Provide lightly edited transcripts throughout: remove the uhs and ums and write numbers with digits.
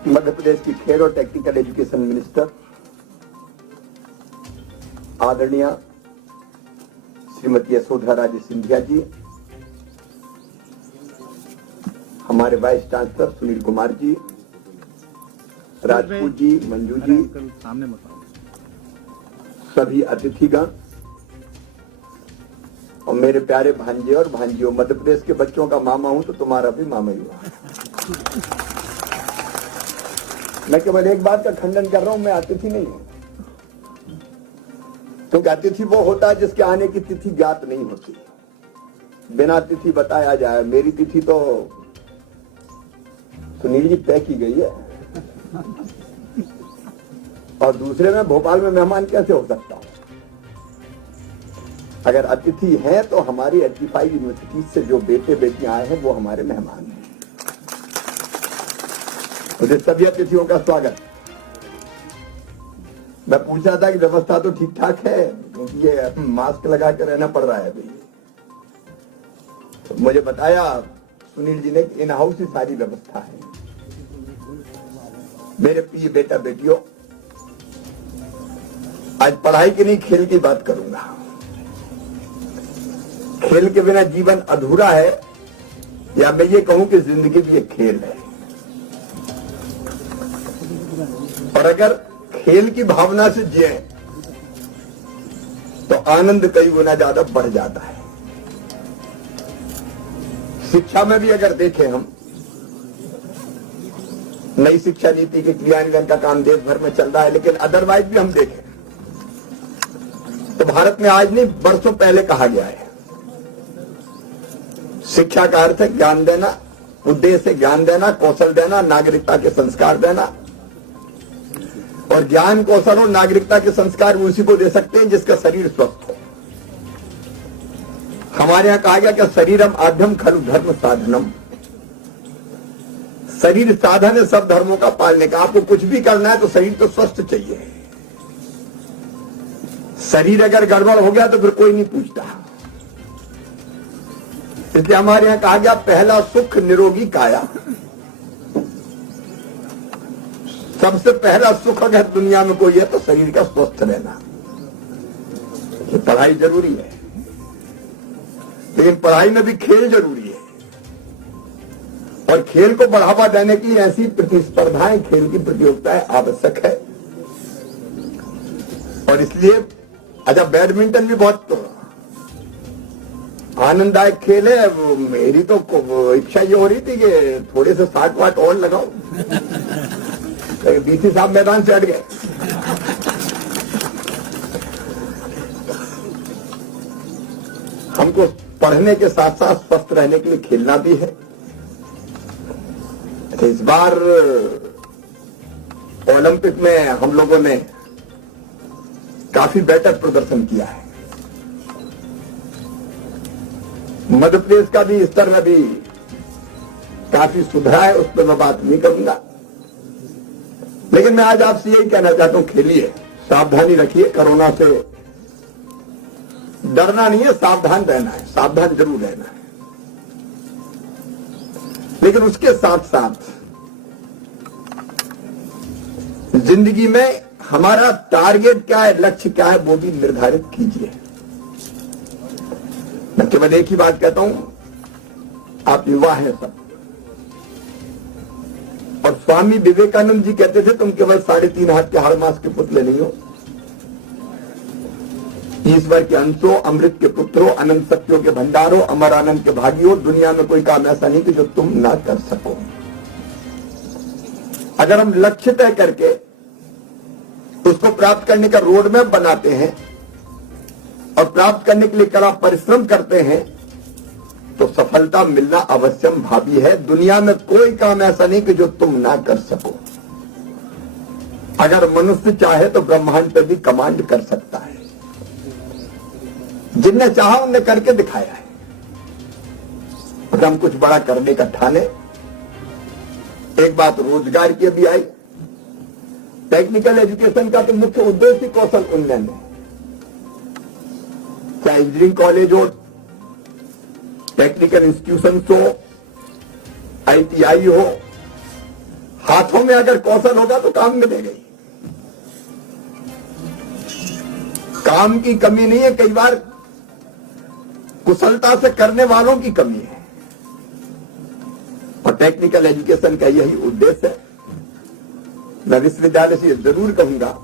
मध्य प्रदेश की खेल और टेक्निकल एजुकेशन मिनिस्टर आदरणीय श्रीमती यशोधरा राजे सिंधिया जी, हमारे वाइस चांसलर सुनील कुमार जी, राजपूत जी, मंजू जी, सभी अतिथिगण और मेरे प्यारे भांजे और भांजियों, मध्य प्रदेश के बच्चों का मामा हूं तो तुम्हारा भी मामा ही हुआ। मैं केवल एक बात का खंडन कर रहा हूं, मैं अतिथि नहीं हूं, क्योंकि अतिथि वो होता है जिसके आने की तिथि ज्ञात नहीं होती, बिना तिथि बताया जाए। मेरी तिथि तो सुनील जी तय की गई है, और दूसरे में भोपाल में मेहमान कैसे हो सकता हूं? अगर अतिथि हैं तो हमारी 85 यूनिवर्सिटी से जो बेटे बेटियां आए हैं वो हमारे मेहमान हैं। मुझे सभी अतिथियों का स्वागत। मैं पूछ रहा था कि व्यवस्था तो ठीक ठाक है, क्योंकि ये मास्क लगा कर रहना पड़ रहा है अभी। तो मुझे बताया सुनील जी ने कि इन हाउस ही सारी व्यवस्था है। मेरे प्रिय बेटा बेटियों, आज पढ़ाई की नहीं खेल की बात करूंगा। खेल के बिना जीवन अधूरा है, या मैं ये कहूं कि जिंदगी भी एक खेल है। और अगर खेल की भावना से जिए तो आनंद कई गुना ज्यादा बढ़ जाता है। शिक्षा में भी अगर देखें हम, नई शिक्षा नीति के क्रियान्वयन का काम देश भर में चल रहा है, लेकिन अदरवाइज भी हम देखें तो भारत में आज नहीं बरसों पहले कहा गया है, शिक्षा का अर्थ है ज्ञान देना, उद्देश्य ज्ञान देना, कौशल देना, नागरिकता के संस्कार देना। और ज्ञान, कौशल और नागरिकता के संस्कार उसी को दे सकते हैं जिसका शरीर स्वस्थ हो। हमारे यहां कहा गया कि शरीरम आद्यम खलु धर्म साधनम, शरीर साधन है सब धर्मों का पालने का। आपको कुछ भी करना है तो शरीर तो स्वस्थ चाहिए। शरीर अगर गड़बड़ हो गया तो फिर कोई नहीं पूछता। इसलिए हमारे यहां कहा गया पहला सुख निरोगी काया। सबसे पहला सुख अगर दुनिया में कोई है तो शरीर का स्वस्थ रहना। ये पढ़ाई जरूरी है, लेकिन पढ़ाई में भी खेल जरूरी है। और खेल को बढ़ावा देने की ऐसी प्रतिस्पर्धाएं, खेल की प्रतियोगिताएं आवश्यक है। और इसलिए अच्छा, बैडमिंटन भी बहुत आनंददायक खेल है। मेरी तो इच्छा ये हो रही थी कि थोड़े से 60 वाट और लगाओ, डीसी साहब मैदान से हट गए। हमको पढ़ने के साथ साथ स्वस्थ रहने के लिए खेलना भी है। इस बार ओलंपिक में हम लोगों ने काफी बेहतर प्रदर्शन किया है। मध्य प्रदेश का भी स्तर में भी काफी सुधरा है, उस पर मैं बात नहीं करूंगा। लेकिन मैं आज आपसे यही कहना चाहता हूं, खेलिए, सावधानी रखिए। कोरोना से डरना नहीं है, सावधान रहना है, सावधान जरूर रहना है। लेकिन उसके साथ साथ जिंदगी में हमारा टारगेट क्या है, लक्ष्य क्या है, वो भी निर्धारित कीजिए। मैं केवल एक ही बात कहता हूं, आप युवा हैं सब, और स्वामी विवेकानंद जी कहते थे तुम केवल 3.5 हाथ के हाड़ मास के पुतले नहीं हो, ईश्वर के अंशो, अमृत के पुत्रो, अनंत शक्तियों के भंडारो, अमर आनंद के भागियो। दुनिया में कोई काम ऐसा नहीं कि जो तुम ना कर सको। अगर हम लक्ष्य तय करके उसको प्राप्त करने का रोड मैप बनाते हैं और प्राप्त करने के लिए कड़ा परिश्रम करते हैं तो सफलता मिलना अवश्यम भावी है। दुनिया में कोई काम ऐसा नहीं कि जो तुम ना कर सको। अगर मनुष्य चाहे तो ब्रह्मांड पर भी कमांड कर सकता है। जिनने चाहा उनने करके दिखाया है। अगर हम कुछ बड़ा करने का ठाने, एक बात रोजगार की अभी आई, टेक्निकल एजुकेशन का तो मुख्य उद्देश्य कौशल उन्नयन है। चाहे इंजीनियरिंग कॉलेज हो, टेक्निकल इंस्टीट्यूशन हो, ITI हो, हाथों में अगर कौशल होगा तो काम मिलेगा ही। काम की कमी नहीं है, कई बार कुशलता से करने वालों की कमी है, और टेक्निकल एजुकेशन का यही उद्देश्य है। मैं विश्वविद्यालय से जरूर कहूंगा,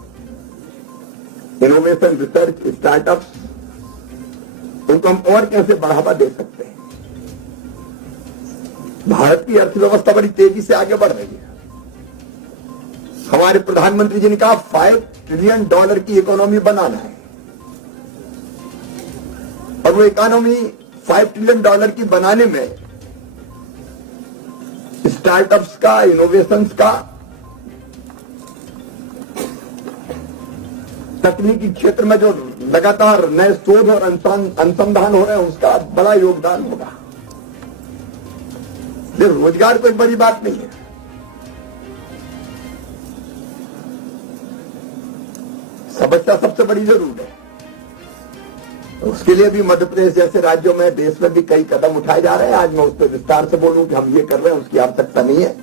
इनोवेशन, रिसर्च, स्टार्टअप्स, उनको हम और कैसे बढ़ावा दे सकते हैं। भारत की अर्थव्यवस्था बड़ी तेजी से आगे बढ़ रही है। हमारे प्रधानमंत्री जी ने कहा $5 ट्रिलियन की इकोनॉमी बनाना है, और वो इकोनॉमी $5 ट्रिलियन की बनाने में स्टार्टअप्स का, इनोवेशंस का, तकनीकी क्षेत्र में जो लगातार नए शोध और अनुसंधान हो रहे हैं, उसका बड़ा योगदान होगा। ये रोजगार कोई बड़ी बात नहीं है। समस्या सबसे बड़ी जरूर है। उसके लिए भी मध्य प्रदेश जैसे राज्यों में, देश में भी कई कदम उठाए जा रहे हैं। आज मैं उस पर विस्तार से बोलूं कि हम ये कर रहे हैं, उसकी आवश्यकता नहीं है।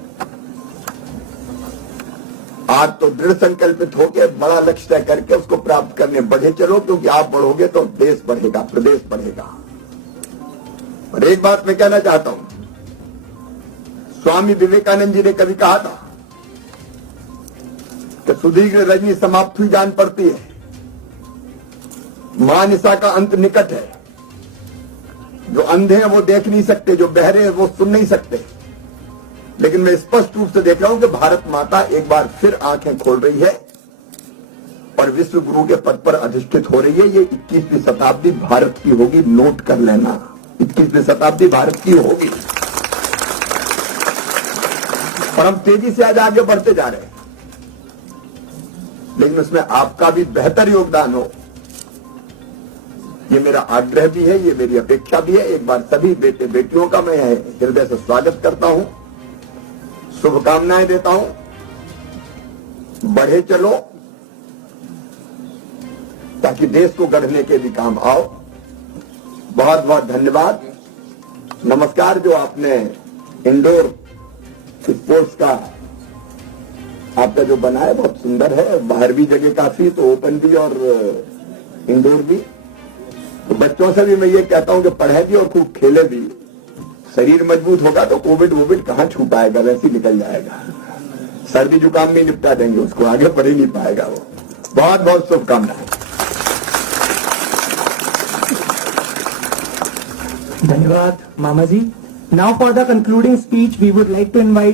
आज तो दृढ़ संकल्पित होकर बड़ा लक्ष्य तय करके उसको प्राप्त करने बढ़े चलो, क्योंकि आप बढ़ोगे तो देश बढ़ेगा, प्रदेश बढ़ेगा। और एक बात मैं कहना चाहता हूं, स्वामी विवेकानंद जी ने कभी कहा था कि सुदीर्घ रजनी समाप्त हुई जान पड़ती है, महानिशा का अंत निकट है। जो अंधे हैं वो देख नहीं सकते, जो बहरे हैं वो सुन नहीं सकते, लेकिन मैं स्पष्ट रूप से देख रहा हूं कि भारत माता एक बार फिर आंखें खोल रही है और विश्व गुरु के पद पर अधिष्ठित हो रही है। ये 21वीं शताब्दी भारत की होगी, नोट कर लेना, 21वीं शताब्दी भारत की होगी। और हम तेजी से आज आगे बढ़ते जा रहे हैं, लेकिन उसमें आपका भी बेहतर योगदान हो, ये मेरा आग्रह भी है, ये मेरी अपेक्षा भी है। एक बार सभी बेटे बेटियों का मैं हृदय से स्वागत करता हूं, शुभकामनाएं देता हूं। बढ़े चलो ताकि देश को गढ़ने के भी काम आओ। बहुत बहुत धन्यवाद, नमस्कार। जो आपने इंडोर स्पोर्ट्स का आपका जो बना है बहुत सुंदर है, बाहर भी जगह काफी, तो ओपन भी और इंडोर भी। तो बच्चों से भी मैं ये कहता हूं कि पढ़े भी और खूब खेले भी। शरीर मजबूत होगा तो कोविड कहां छू पाएगा, वैसे ही निकल जाएगा। सर्दी जुकाम भी निपटा देंगे उसको, आगे बढ़ ही नहीं पाएगा वो। बहुत बहुत शुभकामनाएं। धन्यवाद मामा जी। Now for the concluding speech we would like to invite